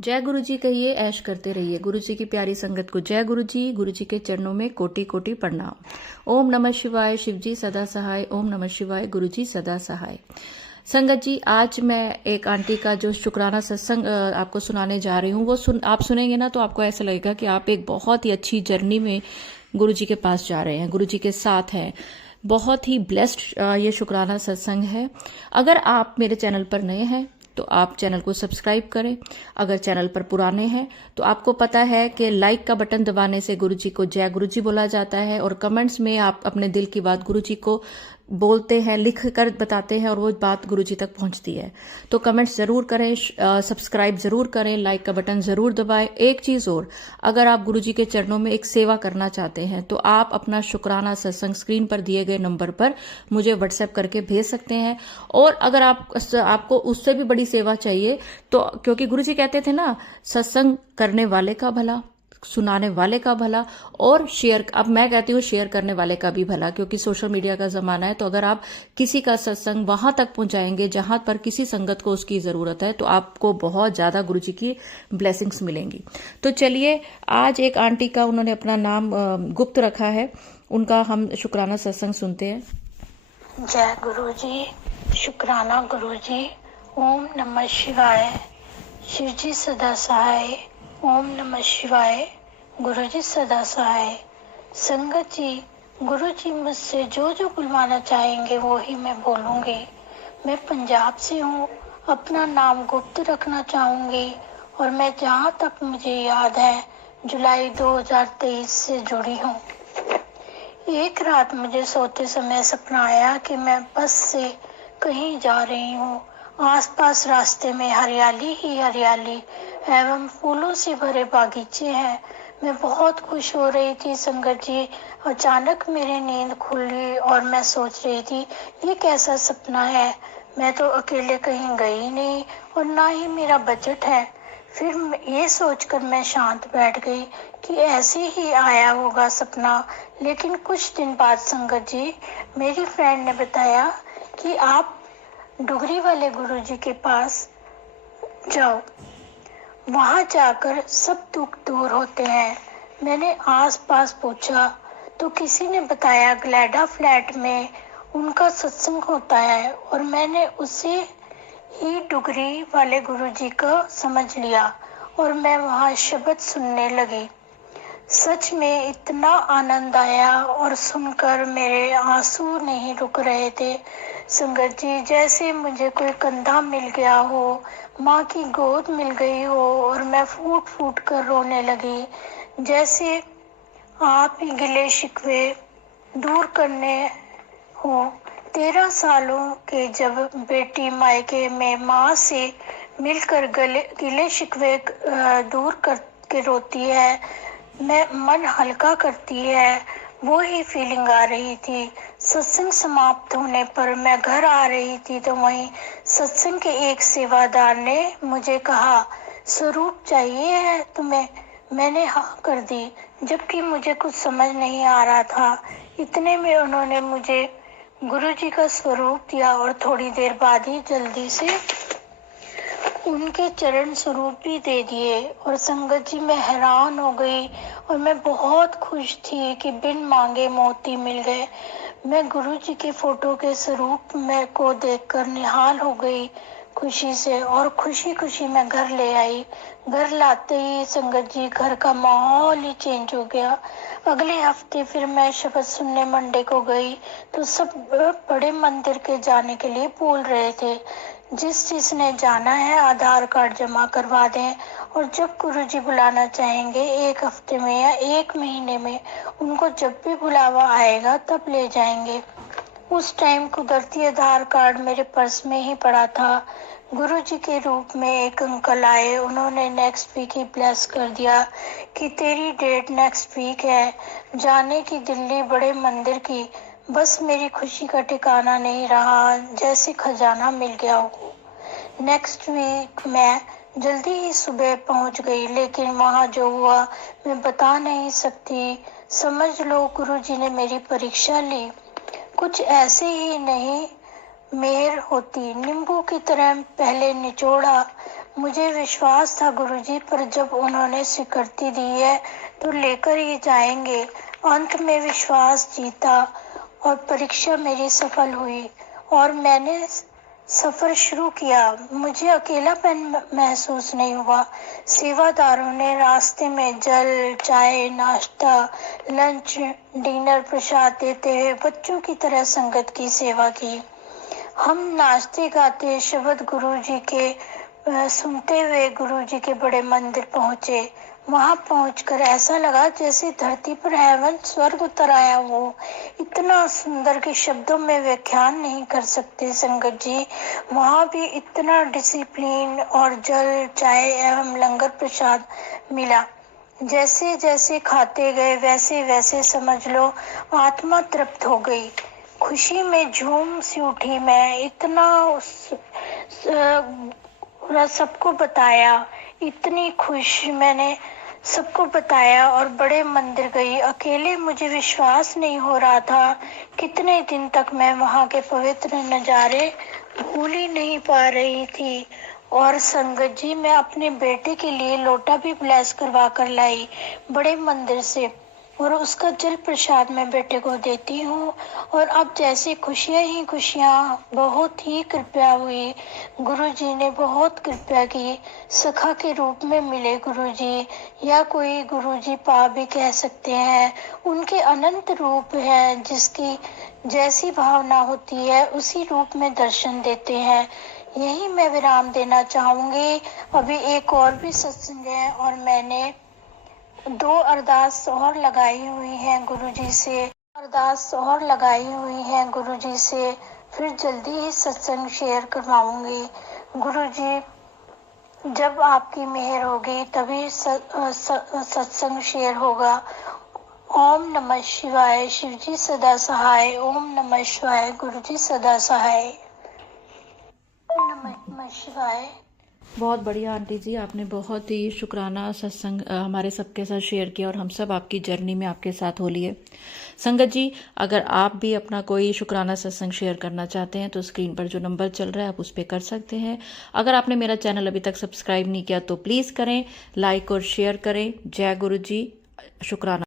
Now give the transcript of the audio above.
जय गुरु जी कहिए, ऐश करते रहिए। गुरु जी की प्यारी संगत को जय गुरु जी। गुरु जी के चरणों में कोटि कोटि प्रणाम। ओम नमः शिवाय। शिव जी सदा सहाय। ओम नमः शिवाय। गुरु जी सदा सहाय। संगत जी, आज मैं एक आंटी का जो शुक्राना सत्संग आपको सुनाने जा रही हूँ, वो आप सुनेंगे ना तो आपको ऐसा लगेगा कि आप एक बहुत ही अच्छी जर्नी में गुरु जी के पास जा रहे हैं, गुरु जी के साथ हैं। बहुत ही ब्लेस्ड ये शुक्राना सत्संग है। अगर आप मेरे चैनल पर नए हैं तो आप चैनल को सब्सक्राइब करें। अगर चैनल पर पुराने हैं तो आपको पता है कि लाइक का बटन दबाने से गुरु जी को जय गुरु जी बोला जाता है, और कमेंट्स में आप अपने दिल की बात गुरु जी को बोलते हैं, लिख कर बताते हैं, और वो बात गुरु जी तक पहुंचती है। तो कमेंट्स जरूर करें, सब्सक्राइब जरूर करें, लाइक का बटन जरूर दबाएं। एक चीज और, अगर आप गुरु जी के चरणों में एक सेवा करना चाहते हैं तो आप अपना शुक्राना सत्संग स्क्रीन पर दिए गए नंबर पर मुझे व्हाट्सएप करके भेज सकते हैं। और अगर आपको उससे भी बड़ी सेवा चाहिए तो, क्योंकि गुरु जी कहते थे ना, सत्संग करने वाले का भला, सुनाने वाले का भला, और शेयर, अब मैं कहती हूँ शेयर करने वाले का भी भला, क्योंकि सोशल मीडिया का जमाना है। तो अगर आप किसी का सत्संग वहां तक पहुंचाएंगे जहां पर किसी संगत को उसकी जरूरत है, तो आपको बहुत ज्यादा गुरु जी की ब्लेसिंग्स मिलेंगी। तो चलिए, आज एक आंटी का, उन्होंने अपना नाम गुप्त रखा है, उनका हम शुक्राना सत्संग सुनते हैं। जय गुरु जी। शुक्राना गुरु जी। ओम नमः शिवाय। शिव जी सदा सहाय। ओम नमः शिवाय। गुरु जी सदा सहाय। संगत जी, गुरु जी मुझसे जो जो बुलवाना चाहेंगे वो ही मैं बोलूंगी। मैं पंजाब से हूँ, अपना नाम गुप्त रखना चाहूंगी, और मैं जहाँ तक मुझे याद है जुलाई 2023 से जुड़ी हूँ। एक रात मुझे सोते समय सपना आया कि मैं बस से कहीं जा रही हूँ। आसपास रास्ते में हरियाली ही हरियाली एवं फूलों से भरे बागीचे हैं। मैं बहुत खुश हो रही थी संगत जी। अचानक मेरी नींद खुली और मैं सोच रही थी, ये कैसा सपना है। मैं तो अकेले कहीं गई नहीं और ना ही मेरा बजट है। फिर ये सोचकर मैं शांत बैठ गई कि ऐसे ही आया होगा सपना। लेकिन कुछ दिन बाद संगत जी, मेरी फ्रेंड ने बताया कि आप डुगरी वाले गुरुजी के पास जाओ, वहां जाकर सब दुख दूर होते हैं। मैंने आसपास पूछा तो किसी ने बताया ग्लैडा फ्लैट में उनका सत्संग होता है, और मैंने उसे ही डुगरी वाले गुरुजी को समझ लिया और मैं वहां शब्द सुनने लगी। सच में इतना आनंद आया और सुनकर मेरे आंसू नहीं रुक रहे थे संगत जी। जैसे मुझे कोई कंधा मिल गया हो, माँ की गोद मिल गई हो, और मैं फूट फूट कर रोने लगी। जैसे आप ही गिले शिकवे दूर करने हो। 13 सालों के जब बेटी मायके में माँ से मिलकर गिले शिकवे दूर करके रोती है, मैं मन हल्का करती है, वो ही फीलिंग आ रही थी। सत्संग समाप्त होने पर मैं घर आ रही थी तो वहीं सत्संग के एक सेवादार ने मुझे कहा, स्वरूप चाहिए है तुम्हें? मैंने हाँ कर दी, जबकि मुझे कुछ समझ नहीं आ रहा था। इतने में उन्होंने मुझे गुरु जी का स्वरूप दिया और थोड़ी देर बाद ही जल्दी से उनके चरण स्वरूप भी दे दिए। और संगत जी, मैं हैरान हो गई और मैं बहुत खुश थी कि बिन मांगे मोती मिल गए। मैं गुरु जी के फोटो के स्वरूप में को देखकर निहाल हो गई खुशी से, और खुशी खुशी मैं घर ले आई। घर लाते ही संगत जी, घर का माहौल ही चेंज हो गया। अगले हफ्ते फिर मैं शब्द सुनने मंडे को गई तो सब बड़े मंदिर के जाने के लिए बोल रहे थे। जिसने जाना है आधार कार्ड जमा करवा दें, और जब गुरुजी बुलाना चाहेंगे 1 हफ्ते में या 1 महीने में, उनको जब भी बुलावा आएगा तब ले जाएंगे। उस टाइम कुदरती आधार कार्ड मेरे पर्स में ही पड़ा था। गुरुजी के रूप में एक अंकल आए, उन्होंने नेक्स्ट वीक ही ब्लेस कर दिया कि तेरी डेट नेक्स्ट वीक है जाने की दिल्ली बड़े मंदिर की। बस मेरी खुशी का ठिकाना नहीं रहा, जैसे खजाना मिल गया हो। नेक्स्ट वीक मैं जल्दी ही सुबह पहुंच गई, लेकिन वहां जो हुआ मैं बता नहीं सकती। समझ लो गुरुजी ने मेरी परीक्षा ली। कुछ ऐसे ही नहीं मेहर होती, नींबू की तरह पहले निचोड़ा, मुझे विश्वास था गुरुजी, पर जब उन्होंने स्वीकृति दी है तो लेकर ही जाएंगे। अंत में विश्वास जीता और परीक्षा मेरी सफल हुई और मैंने सफर शुरू किया। मुझे अकेलापन महसूस नहीं हुआ। सेवादारों ने रास्ते में जल, चाय, नाश्ता, लंच, डिनर, प्रसाद देते हुए बच्चों की तरह संगत की सेवा की। हम नाचते गाते शब्द गुरुजी के सुनते हुए गुरुजी के बड़े मंदिर पहुंचे। वहां पहुंचकर ऐसा लगा जैसे धरती पर हेवन स्वर्ग उतर आया हो। इतना सुंदर कि शब्दों में व्याख्यान नहीं कर सकते संगत जी। वहां भी इतना डिसिप्लिन और जल, चाय एवं लंगर प्रसाद मिला। जैसे जैसे खाते गए वैसे वैसे समझ लो आत्मा तृप्त हो गई। खुशी में झूम सी उठी मैं। इतना सबको बताया, इतनी खुश मैंने सबको बताया और बड़े मंदिर गई। अकेले मुझे विश्वास नहीं हो रहा था। कितने दिन तक मैं वहां के पवित्र नजारे भूल ही नहीं पा रही थी। और संगत जी, मैं अपने बेटे के लिए लोटा भी ब्लेस करवा कर लाई बड़े मंदिर से, और उसका जल प्रसाद मैं बेटे को देती हूँ। और अब जैसे खुशियाँ ही खुशियाँ, बहुत ही कृपया हुई। गुरुजी ने बहुत कृपया की। सखा के रूप में मिले गुरुजी, या कोई गुरुजी पा भी कह सकते हैं। उनके अनंत रूप हैं, जिसकी जैसी भावना होती है उसी रूप में दर्शन देते हैं। यही मैं विराम देना चाहूंगी। अभी एक और भी सत्संग है और मैंने 2 अरदास और लगाई हुई हैं गुरुजी से। अरदास और लगाई हुई हैं गुरुजी से। फिर जल्दी ही सत्संग शेयर करवाऊंगी। गुरुजी, जब आपकी मेहर होगी तभी सत्संग शेयर होगा। ओम नमः शिवाय। शिवजी सदा सहाय। ओम नमः शिवाय। गुरुजी सदा सहाय। नमः शिवाय। बहुत बढ़िया आंटी जी, आपने बहुत ही शुक्राना सत्संग हमारे सबके साथ शेयर किया और हम सब आपकी जर्नी में आपके साथ हो लिए। संगत जी, अगर आप भी अपना कोई शुक्राना सत्संग शेयर करना चाहते हैं तो स्क्रीन पर जो नंबर चल रहा है आप उस पर कर सकते हैं। अगर आपने मेरा चैनल अभी तक सब्सक्राइब नहीं किया तो प्लीज़ करें, लाइक और शेयर करें। जय गुरु जी। शुक्राना।